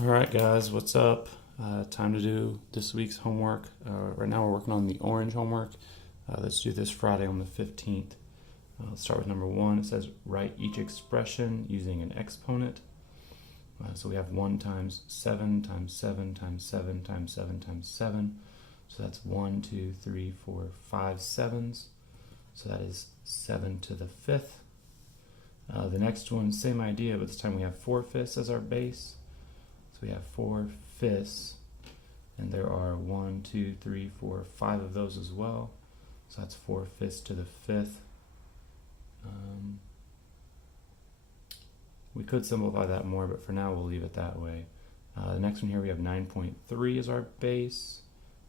All right, guys, what's up? Time to do this week's homework. Right now, we're working on the orange homework. Let's do this Friday on the 15th. Let's start with number one. It says write each expression using an exponent. So we have 1 times 7 times 7 times 7 times 7 times 7. So that's 1, 2, 3, 4, 5 sevens. So that is 7 to the 5th. The next one, same idea, but this time we have 4/5 as our base. So we have 4/5, and there are 1, 2, 3, 4, 5 of those as well. So that's 4/5 to the 5th. We could simplify that more, but for now we'll leave it that way. The next one here, we have 9.3 as our base,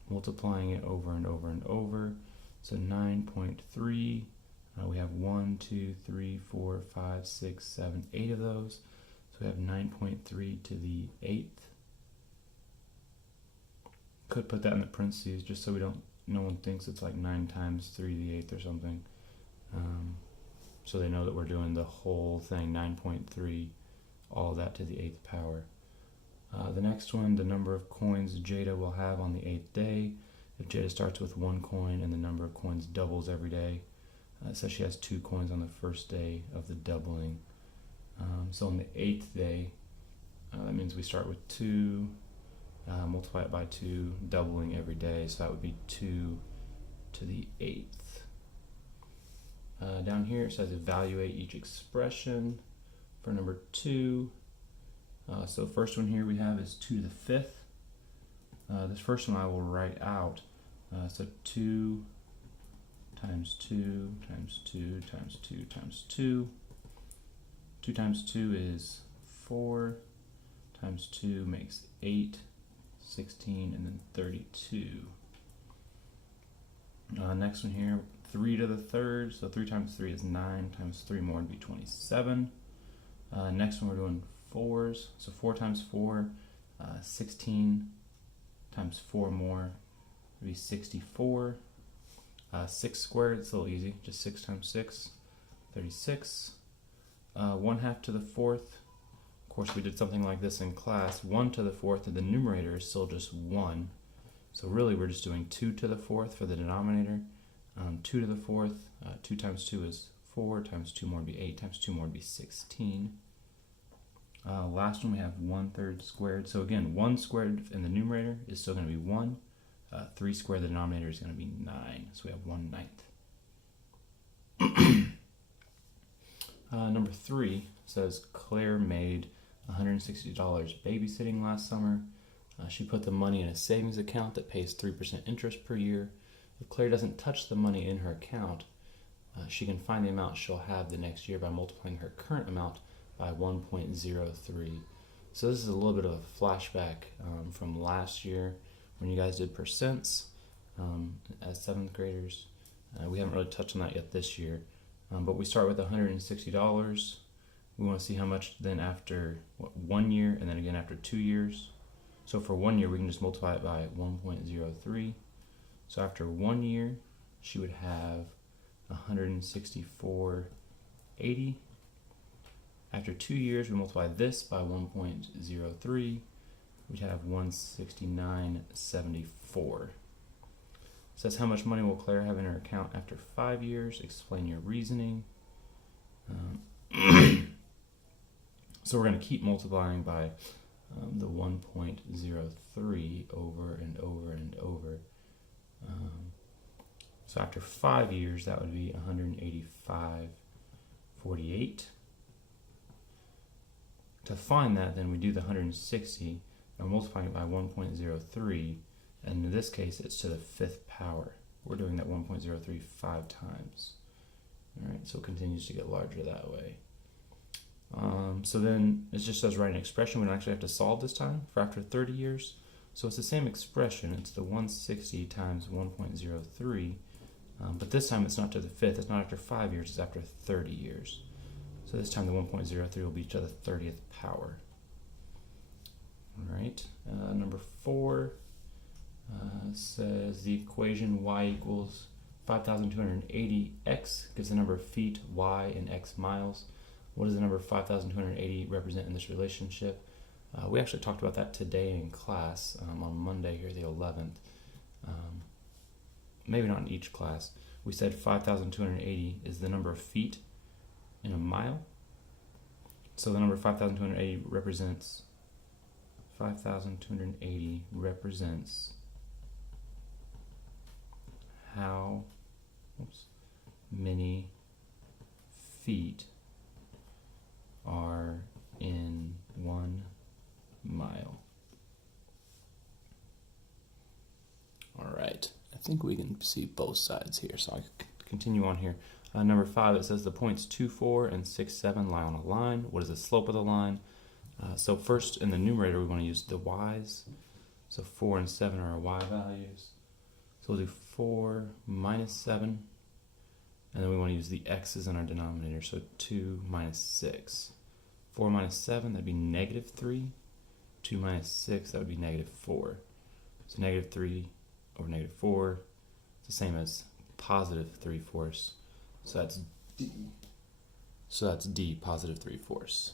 multiplying it over and over and over. So 9.3, we have 1, 2, 3, 4, 5, 6, 7, 8 of those. So we have 9.3 to the 8th. Could put that in the parentheses just so no one thinks it's like 9 times 3 to the 8th or something. So they know that we're doing the whole thing, 9.3, all that to the 8th power. The next one, the number of coins Jada will have on the 8th day. If Jada starts with 1 coin and the number of coins doubles every day, it says she has 2 coins on the first day of the doubling. So on the 8th day, that means we start with 2, multiply it by 2, doubling every day, so that would be 2 to the 8th. Down here it says evaluate each expression for number 2. So first one here we have is 2 to the 5th. This first one I will write out. So 2 times 2 times 2 times 2 times 2. 2 times 2 is 4, times 2 makes 8, 16, and then 32. Next one here, 3 to the 3rd, so 3 times 3 is 9, times 3 more would be 27. Next one we're doing 4s, so 4 times 4, 16, times 4 more would be 64. 6 squared, it's a little easy, just 6 times 6, 36. 1/2 to the 4th, of course we did something like this in class, 1 to the 4th, and the numerator is still just 1. So really we're just doing 2 to the 4th for the denominator. 2 to the 4th, 2 times 2 is 4, times 2 more would be 8, times 2 more would be 16. Last one we have 1/3 squared. So again, 1 squared in the numerator is still going to be 1. 3 squared, the denominator is going to be 9. So we have 1/9. Number 3 says Claire made $160 babysitting last summer. She put the money in a savings account that pays 3% interest per year. If Claire doesn't touch the money in her account, she can find the amount she'll have the next year by multiplying her current amount by 1.03. So this is a little bit of a flashback from last year when you guys did percents as 7th graders. We haven't really touched on that yet this year. But we start with $160. We want to see how much then after 1 year and then again after 2 years. So for 1 year, we can just multiply it by 1.03. So after 1 year, she would have 164.80. After 2 years, we multiply this by 1.03. We'd have 169.74. Says how much money will Claire have in her account after 5 years? Explain your reasoning. So we're going to keep multiplying by the 1.03 over and over and over. So after 5 years, that would be 185.48. To find that, then we do the 160 and multiplying it by 1.03. And in this case, it's to the 5th power. We're doing that 1.03 5 times. All right, so it continues to get larger that way. So then it just says write an expression. We don't actually have to solve this time for after 30 years. So it's the same expression. It's the 160 times 1.03. But this time it's not to the 5th. It's not after 5 years. It's after 30 years. So this time the 1.03 will be to the 30th power. All right, number 4. Says the equation y equals 5,280x gives the number of feet, y, and x miles. What does the number 5,280 represent in this relationship? We actually talked about that today in class on Monday here, the 11th. Maybe not in each class. We said 5,280 is the number of feet in a mile. So the number 5,280 represents 5,280 represents how many feet are in 1 mile. All right, I think we can see both sides here, so I can continue on here. Number 5, it says the points 2, 4, and 6, 7 lie on a line. What is the slope of the line? So first, in the numerator, we want to use the y's. So 4 and 7 are our y values. So we'll do 4 minus 7, and then we want to use the x's in our denominator, so 2 minus 6. 4 minus 7, that'd be negative 3. 2 minus 6, that would be negative 4. So negative 3 over negative 4, it's the same as positive 3/4. So that's D. So that's D, positive 3/4.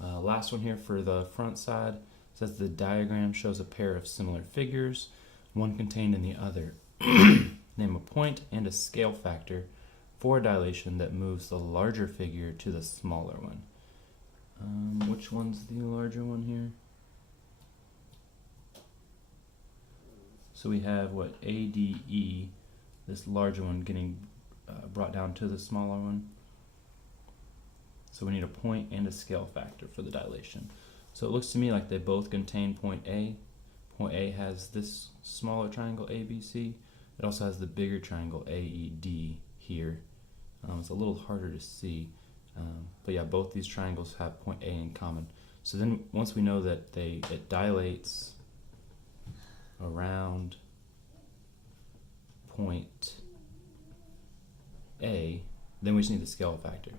Last one here for the front side says the diagram shows a pair of similar figures, one contained in the other. Name a point and a scale factor for a dilation that moves the larger figure to the smaller one. Which one's the larger one here? So we have what, ADE, this larger one getting brought down to the smaller one. So we need a point and a scale factor for the dilation. So it looks to me like they both contain point A. Point A has this smaller triangle ABC. It also has the bigger triangle AED here. It's a little harder to see. But yeah, both these triangles have point A in common. So then once we know that it dilates around point A, then we just need the scale factor.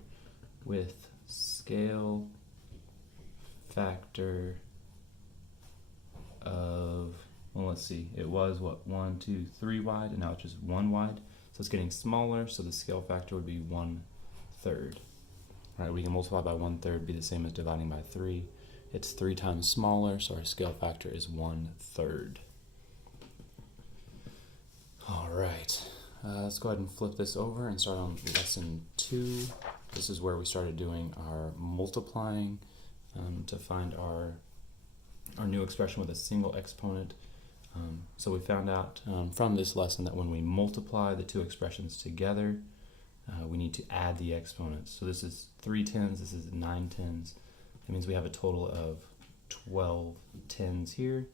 With scale factor of, well, let's see, it was what, 1, 2, 3 wide, and now it's just 1 wide. So it's getting smaller, so the scale factor would be 1/3. Right, we can multiply by 1/3, be the same as dividing by 3. It's 3 times smaller, so our scale factor is 1/3. All right, let's go ahead and flip this over and start on lesson 2. This is where we started doing our multiplying to find our new expression with a single exponent. So we found out from this lesson that when we multiply the two expressions together, we need to add the exponents. So this is 3 tens, this is 9 tens. That means we have a total of 12 tens here.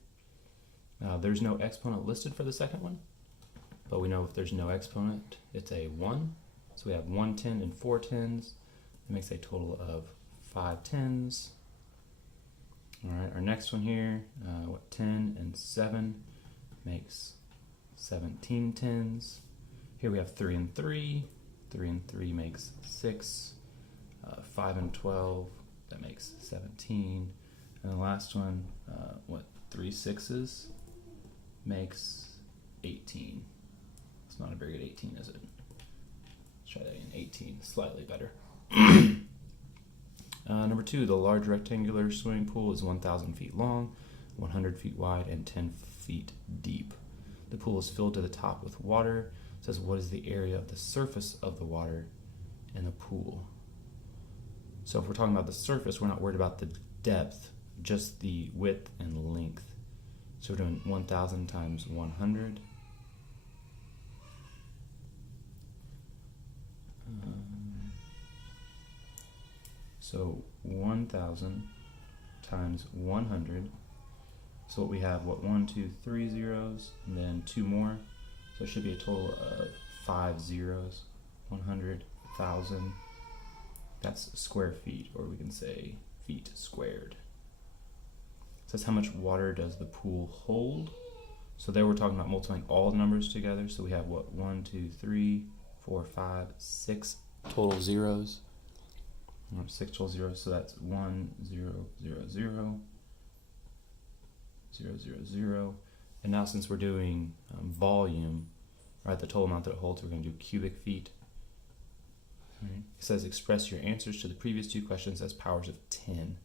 There's no exponent listed for the second one, but we know if there's no exponent, it's a 1. So we have 1 10 and 4 tens. That makes a total of 5 tens. All right, our next one here, 10 and 7 makes 17 tens. Here we have 3 and 3. 3 and 3 makes 6. 5 and 12, that makes 17. And the last one, 3 sixes makes 18. It's not a very good 18, is it? Let's try that again. 18, slightly better. Number 2, the large rectangular swimming pool is 1,000 feet long, 100 feet wide, and 10 feet deep. The pool is filled to the top with water. It says, what is the area of the surface of the water in the pool? So if we're talking about the surface, we're not worried about the depth, just the width and length. So we're doing 1,000 times 100. So 1,000 times 100. So what we have, 1, 2, 3 zeros, and then 2 more. So it should be a total of 5 zeros. 100,000. That's square feet, or we can say feet squared. It says how much water does the pool hold? So there we're talking about multiplying all the numbers together. So we have 1, 2, 3, 4, 5, 6 total zeros. 6 total zeros, so that's 1, 0, 0, 0, 0, 0, 0. And now since we're doing volume, right, the total amount that it holds, we're going to do cubic feet. Right. It says express your answers to the previous 2 questions as powers of 10.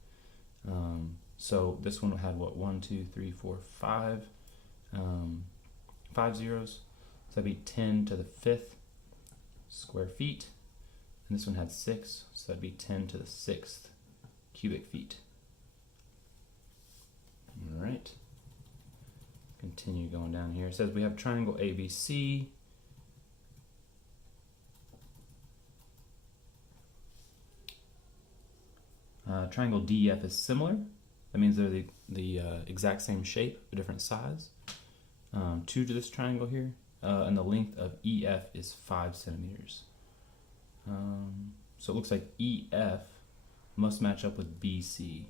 So this one had what, 1, 2, 3, 4, 5, 5 zeros. So that'd be 10 to the 5th square feet. And this one had 6, so that'd be 10 to the 6th cubic feet. All right. Continue going down here. It says we have triangle ABC. Triangle DEF is similar. That means they're the exact same shape, but different size. 2 to this triangle here, and the length of EF is 5 centimeters. So it looks like EF must match up with BC.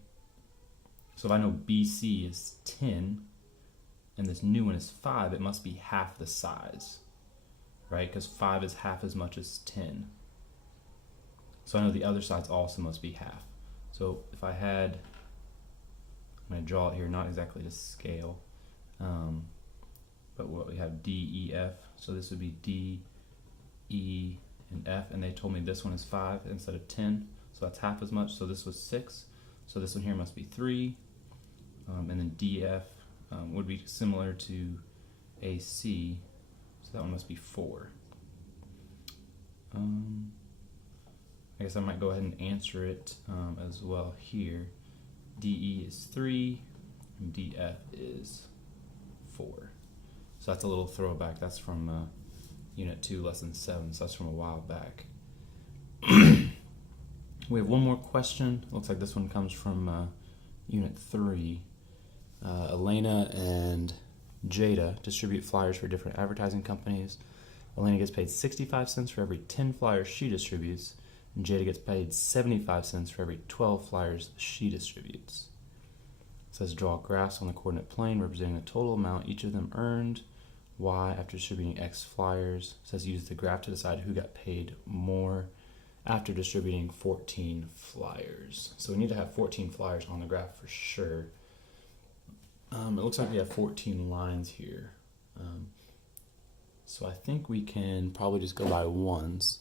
So if I know BC is 10, and this new one is 5, it must be half the size, right? Because 5 is half as much as 10. So I know the other sides also must be half. So if I had, I'm going to draw it here, not exactly to scale, but what we have D, E, F. So this would be D, E, and F, and they told me this one is 5 instead of 10, so that's half as much. So this was 6, so this one here must be 3, and then DF would be similar to AC, so that one must be 4. I guess I might go ahead and answer it as well here. DE is 3, and DF is 4. So that's a little throwback. That's from Unit 2, Lesson 7, so that's from a while back. We have one more question. Looks like this one comes from Unit 3. Elena and Jada distribute flyers for different advertising companies. Elena gets paid 65 cents for every 10 flyers she distributes, and Jada gets paid 75 cents for every 12 flyers she distributes. It says draw graphs on the coordinate plane representing the total amount each of them earned, Y after distributing X flyers. It says use the graph to decide who got paid more after distributing 14 flyers. So we need to have 14 flyers on the graph for sure. It looks like we have 14 lines here. So I think we can probably just go by ones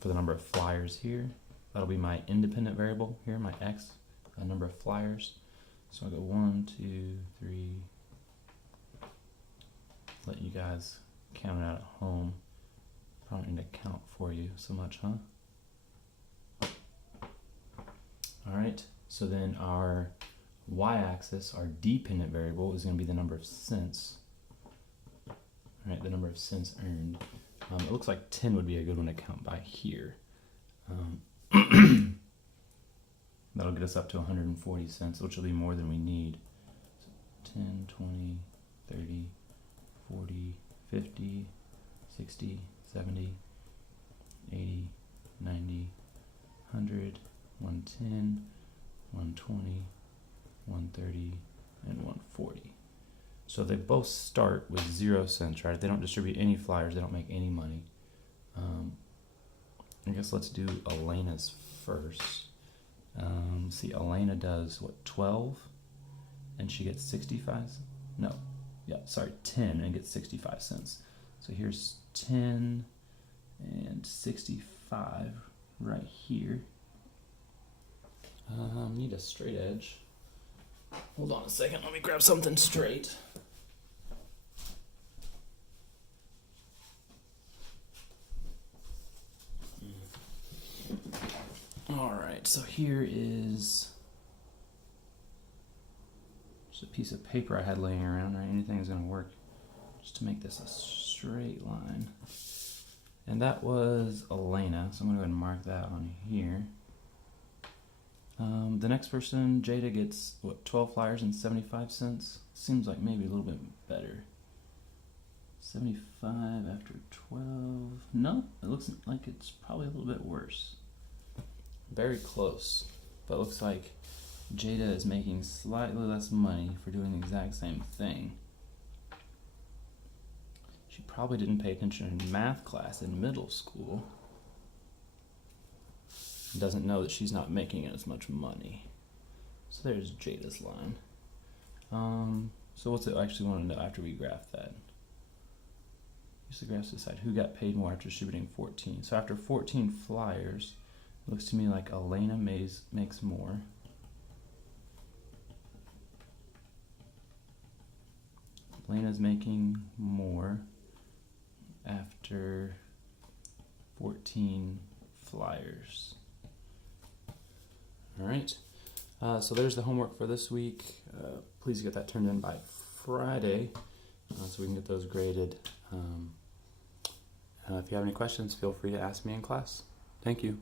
for the number of flyers here. That'll be my independent variable here, my X, number of flyers. So I'll go 1, 2, 3. Let you guys count it out at home. Probably need to count for you so much, huh? Alright, so then our y-axis, our dependent variable, is going to be the number of cents. Alright, the number of cents earned. It looks like 10 would be a good one to count by here. That'll get us up to 140 cents, which will be more than we need. So 10, 20, 30, 40, 50, 60, 70, 80, 90, 100, 110, 120, 130, and 140. So they both start with 0 cents, right? If they don't distribute any flyers, they don't make any money. I guess let's do Elena's first. See, Elena does, what, 12? And she gets 65? No. Yeah, sorry, 10 and gets 65 cents. So here's 10 and 65 right here. Need a straight edge. Hold on a second, let me grab something straight. Alright, so here is just a piece of paper I had laying around, right? Anything is going to work just to make this a straight line. And that was Elena, so I'm going to go ahead and mark that on here. The next person, Jada, gets, what, 12 flyers and 75 cents? Seems like maybe a little bit better. 75 after 12. No, it looks like it's probably a little bit worse. Very close, but looks like Jada is making slightly less money for doing the exact same thing. She probably didn't pay attention in math class in middle school. Doesn't know that she's not making as much money. So there's Jada's line. So what's it actually want to know after we graph that? Use the graphs to decide who got paid more after distributing 14. So after 14 flyers, it looks to me like Elena makes more. Ryan is making more after 14 flyers. All right. So there's the homework for this week. Please get that turned in by Friday so we can get those graded. If you have any questions, feel free to ask me in class. Thank you.